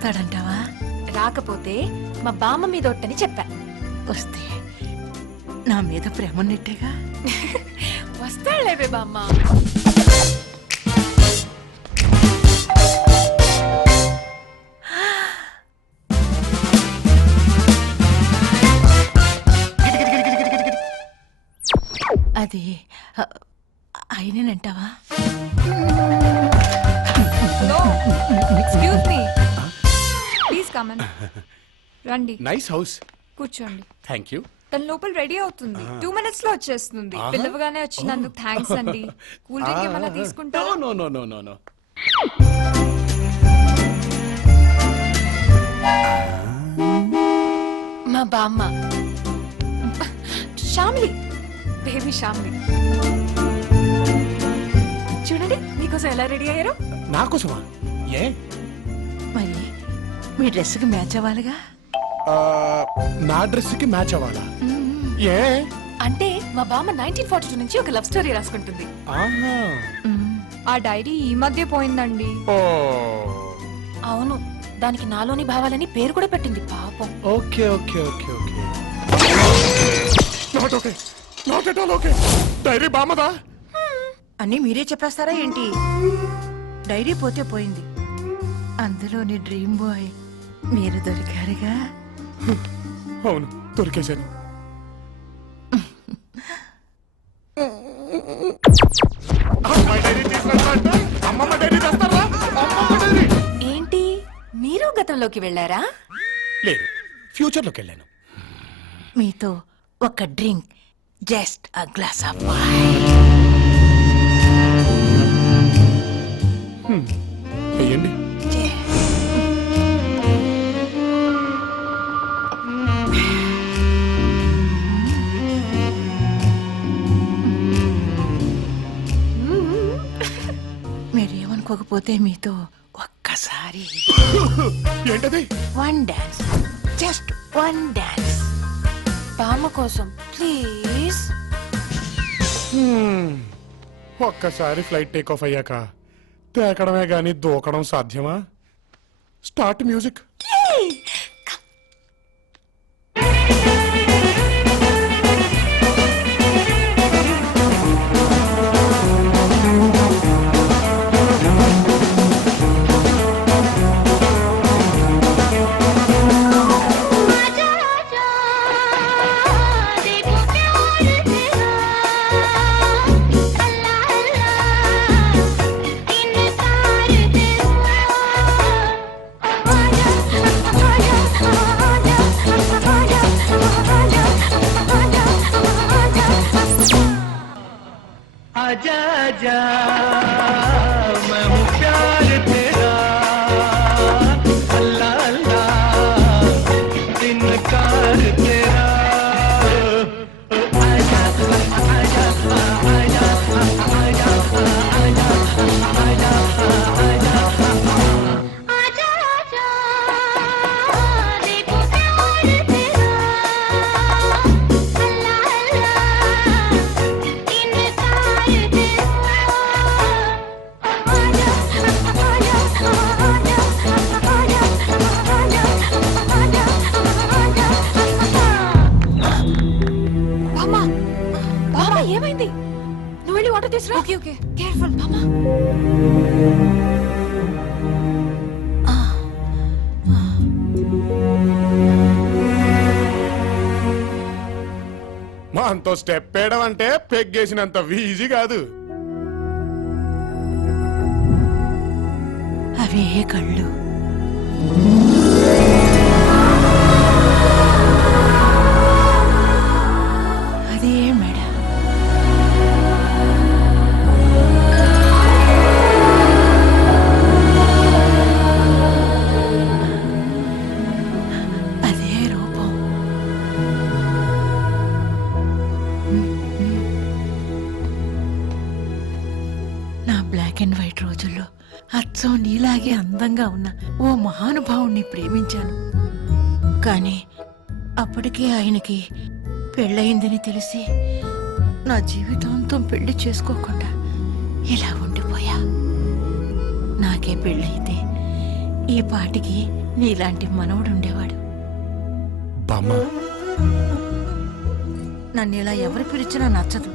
వస్తాడంటావా? రాకపోతే మా బామ్మ మీద ఒట్టని చెప్పా. వస్తే నా మీద ప్రేమ ఉన్నట్టేగా. వస్తాడులేవే బామ్మ. అది ఆయనేనంటావా? Excuse me, please come in. రండి, నైస్ హౌస్. కూర్చోండి. Thank you. తన లోపల రెడీ అవుతుంది. 2 minutes లో వచ్చేస్తుంది. పిల్లవగానే వచ్చినందుకు థ్యాంక్స్ అండి. కూల్ డ్రింక్ ఏమైనా తీసుకుంటారా? No no no no no. మా బామ్మ శ్యామిలి, బేబీ శ్యామిలి. చూడండి మీకోసం ఎలా రెడీ అయ్యారు. నాకోసమా? ఏ మరి మీ డ్రెస్కి మ్యాచ్ అవ్వాలిగా. నా డ్రెస్ కి మ్యాచ్ అవ్వాలా? ఏ అంటే మా బామ్మ 1942 నుంచి ఒక లవ్ స్టోరీ రాసుకుంటుంది. ఆహా. ఆ డైరీ ఈ మధ్య పోయిందండి. ఓ అవును, దానికి నాలోని భావాలని పేరు కూడా పెట్టింది పాపం. Okay okay okay okay. Not okay, not at all okay. Diary బామ్మదా? అని మీరే చెప్పేస్తారా ఏంటి? డైరీ పోతే పోయింది, అందులోని డ్రీమ్ బాయ్ మీరు దొరికారుగా. అవును, దొరికేశాను. ఏంటి మీరు గతంలోకి వెళ్ళారా? లేదు, ఫ్యూచర్ లోకి వెళ్ళాను. మీతో ఒక drink, just a glass of wine. వెయ్యండి. మీరేమనుకోకపోతే మీతో ఒక్కసారి ఏంటది? One dance, just one dance. బామ్మ కోసం ప్లీజ్. ఒక్కసారి ఫ్లైట్ టేక్ ఆఫ్ అయ్యాక తేకడమే గాని దూకడం సాధ్యమా? Start music. आजा आजा मैं हूँ प्यार तेरा, अल्लाह अल्लाह इनकार तेरा। आजा आजा आजा आजा आजा आजा आजा आजा देखो प्यार तेरा, अल्लाह ఏమైంది? నువ్వు వెళ్ళి వాటర్ తీసురా. ఓకే ఓకే, కేర్ఫుల్ బామ్మ. మా అంతో స్టెప్ వేయడం అంటే పెగ్గేసినంత ఈజీ కాదు. అవే కళ్ళు, అదే మెడ, అదే రూపం. నా బ్లాక్ అండ్ వైట్ రోజుల్లో అచ్చం నీలాగే అందంగా ఉన్న ఓ మహానుభావుణ్ణి ప్రేమించాను. కానీ అప్పటికే ఆయనకి పెళ్ళయిందని తెలిసి నా జీవితాంతం పెళ్లి చేసుకోకుండా ఇలా ఉండిపోయా. నాకే పెళ్ళైతే ఈ పాటికి నీలాంటి మనవడు ఉండేవాడు. బామ్మ నన్ను ఇలా ఎవరు పిలిచినా నచ్చదు.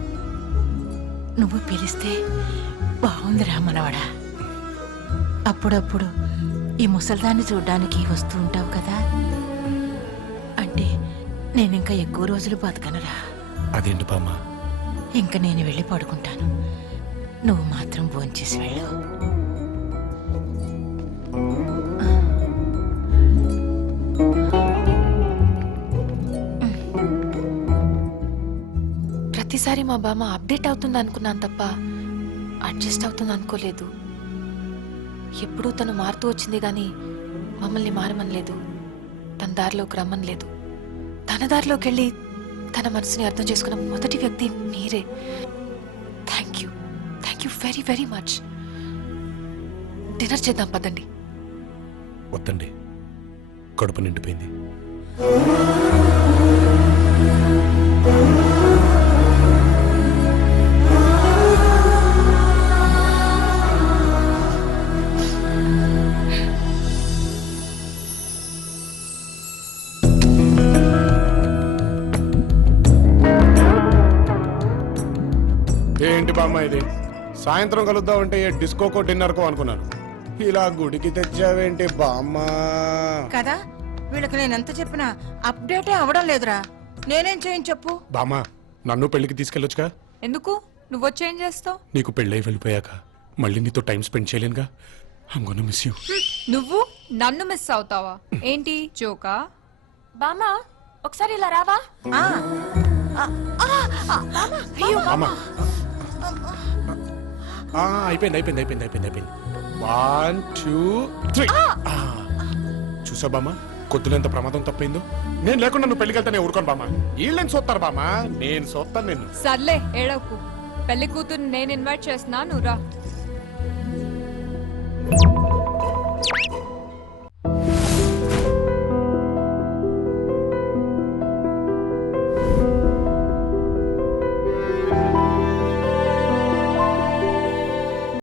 నువ్వు పిలిస్తే బాగుందిరా మనవడా. అప్పుడప్పుడు ఈ ముసల్దాన్ని చూడ్డానికి వస్తూ ఉంటావు కదా, అంటే నేనింకా ఎక్కువ రోజులు బతకనురా. అదేంటి బామ్మ? ఇంక నేను వెళ్ళి పడుకుంటాను. నువ్వు మాత్రం భోంచేసి వెళ్ళు. ప్రతిసారి మా బామ్మ అప్డేట్ అవుతుంది అనుకున్నాను తప్ప అడ్జస్ట్ అవుతుంది అనుకోలేదు. ఎప్పుడూ తను మారుతూ వచ్చింది కానీ మమ్మల్ని మారమనలేదు, తన దారిలోకి రమ్మనలేదు. తన దారిలోకి వెళ్ళి తన మనసుని అర్థం చేసుకున్న మొదటి వ్యక్తి మీరే. Thank you very very much. Dinner చేద్దాం పదండి. వద్దండి, కడుపు నిండిపోయింది. ఏంటి బామ్మ ఇది? సాయంత్రం కలుద్దామంటే ఏ డిస్కోకో డిన్నర్కో అనుకున్నాను. ఇలా గుడికి తెచ్చావేంటి బామ్మ? కదా, వీళ్ళకి నేను ఎంత చెప్పినా అప్డేటే అవడం లేదురా. నేనేం చేయని చెప్పు. బామ్మ, నన్ను పెళ్లికి తీసుకెళ్ళొచ్చుగా. ఎందుకు నువ్వు వచ్చి ఏం చేస్తావు? నీకు పెళ్ళై వెళ్ళిపోయాక మళ్ళీ నీతో టైం స్పెండ్ చేయలేనుగా. I'm gonna miss you. నువ్వు నన్ను మిస్ అవుతావా ఏంటి? జోకా? బామ్మ ఒకసారి ఇలా రావా? బామ్మ, అయిపోయింది. 1 2 3. చూసా బామ్మ, కొద్దులు ఎంత ప్రమాదం తప్పైందో. నేను లేకుండా నువ్వు పెళ్లికి వెళ్తానే ఊరుకోను బామ్మ. వీళ్ళని చూస్తారు బామ్మ, నేను చూస్తాను నిన్ను. సర్లే ఏడవకు. పెళ్లి కూతురు నేను ఇన్వైట్ చేస్తున్నా, నువ్వు రా.